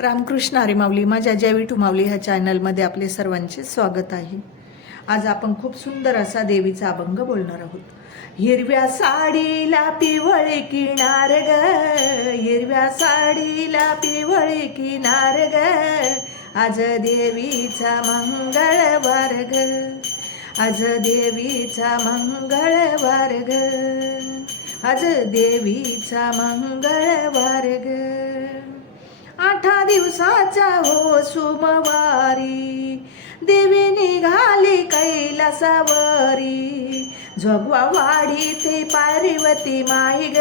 रामकृष्ण हरी माझ्या जैवी ठुमावली ह्या चॅनलमध्ये आपले सर्वांचे स्वागत आहे. आज आपण खूप सुंदर असा देवीचा अभंग बोलणार आहोत. हिरव्या साडीला पिवळे किनार ग हिरव्या साडीला पिवळे किनार ग आज देवीचा मंगळ ग आज देवीचा मंगळ ग आज देवीचा मंगळ ग. आठा दिवसाचा हो सोमवारी. देवी निघाली कैलासावरी. झोगवा वाडी ते पार्वती माई ग.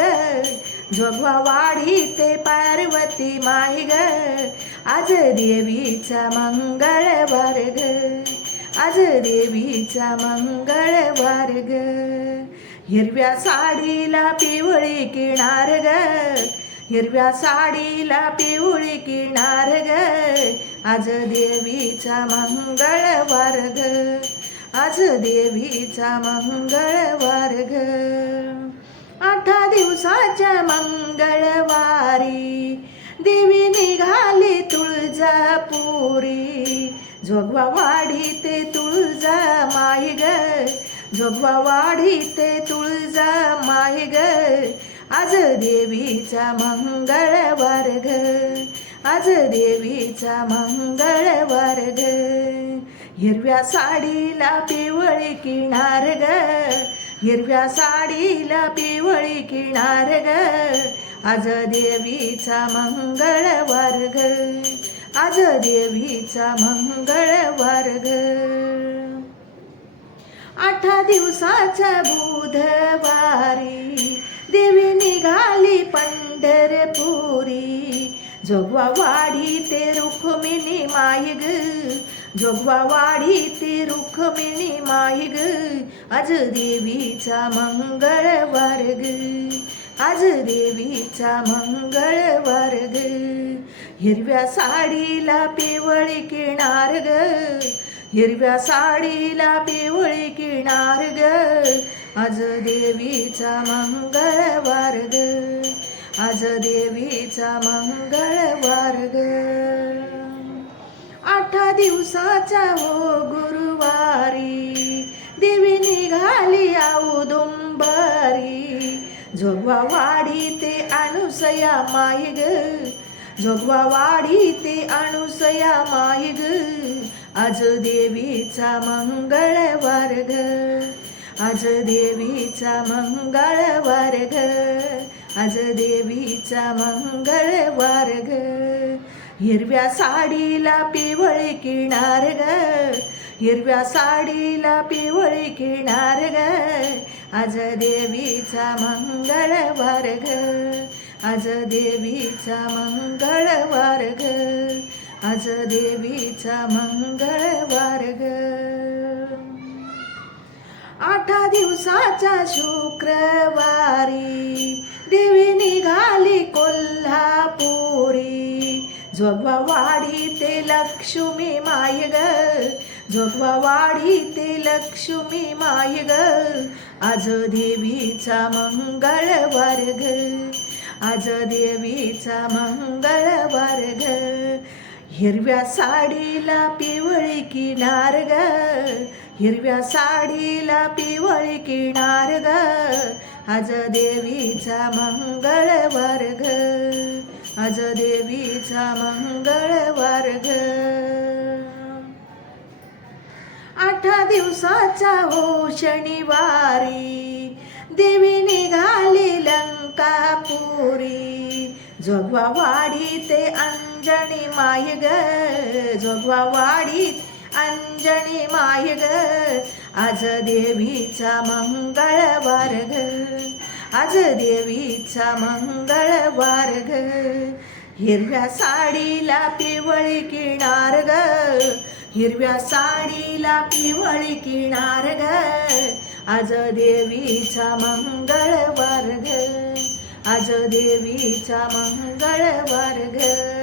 झोगवा वाडी ते पार्वती माई ग. आज देवीचा मंगळ ग. आज देवीचा मंगळ ग. हिरव्या साडीला पिवळी किनार ग. हिरव्या साडीला पिवळी किनार ग. आज देवीचा मंगळवार ग. आज देवीचा मंगळवार ग. आठा दिवसाच्या मंगळवारी देवी निघाली तुळजापुरी. जोगवा वाढी ते तुळजा माई ग. जोगवा वाढी ते तुळजा माई ग. आज देवीचा मंगळ वर्ग आज देवीचा मंगळ ग हिरव्या साडीला पिवळी किनार ग हिरव्या साडीला पिवळी किनार ग. आज देवीचा मंगळ ग आज देवीचा मंगळ ग आठा दिवसाच्या बुधवारी देवी निघाली पंढरपुरी. जोगवा वाढी ते रुक्मिणी माई ग जोगवा वाढी ते रुक्मिणी माई ग आज देवीचा मंगळ वर्ग. आज देवीचा मंगळ वर्ग. हिरव्या साडीला पिवळी किणार ग हिरव्या साडीला पिवळी किणार ग आज देवीचा मंगळवार ग आज देवीचा मंगळवार ग आठा दिवसाचा हो गुरुवारी देवी निघाली औदुंबारी जोगवा वाडी ते अनुसया माय ग जोगवा वाडी ते अनुसया माय ग आज देवीचा मंगळवार ग आज देवीचा मंगळवार ग आज देवीचा मंगळवार ग हिरव्या साडीला पिवळी किणार ग हिरव्या साडीला पिवळी किणार ग. आज देवीचा मंगळवार ग आज देवीचा मंगळवार ग आज देवीचा मंगळवार ग आठा दिवसाच्या शुक्रवारी देवी निघाली कोल्हापुरी. जोगवा वाडी ते लक्ष्मी माय ग वाडी ते लक्ष्मी माय ग. आज देवीचा मंगळ वर्ग आज देवीचा मंगळ वर्ग हिरव्या साडीला पिवळी किनार ग हिरव्या साडीला पिवळी किनार ग. आज देवीचा मंगळ वर्ग आज देवीचा मंगळ वर्ग आठा दिवसाचा हो शनिवारी देवी निघाली लंकापुरी. जोगवा वाडी ते अंजनी माय ग. जोगवा वाडी अंजनी माय ग आज देवीचा मंगळवार ग आज देवीचा मंगळवार ग हिरव्या साडीला पिवळी किणार ग. हिरव्या साडीला पिवळी किणार ग. आज देवीचा मंगळवार ग आज देवीचा मंगळवार ग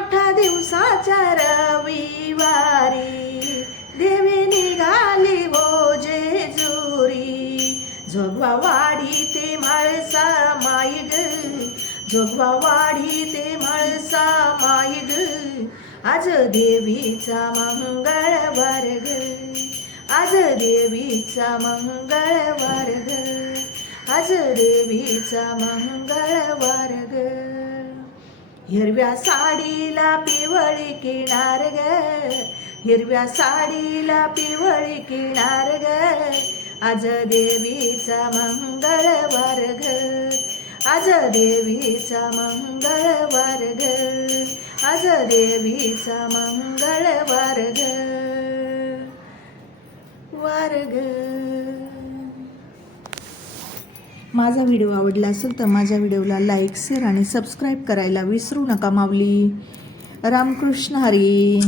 आठ दिवसाच्या रविवारी देवी निघाली हो जेजुरी. जोगवा वाडी ते म्हाळसा माईग ग जोगवा वाडी ते म्हाळ आज देवीचा मंगळ वर्ग. आज देवीचा मंगळ वर्ग. आज देवीचा मंगळ वर्ग. हिरव्या साडीला पिवळी किनार ग. हिरव्या साडीला पिवळी किनार ग. आज देवीचा मंगळवार ग. आज देवीचा मंगळवार ग. आज देवीचा मंगळवार ग. वार ग. माझा व्हिडिओ आवडला असेल तर माझ्या व्हिडिओला लाईक शेअर आणि सबस्क्राईब करायला विसरू नका माऊली. रामकृष्ण हरी.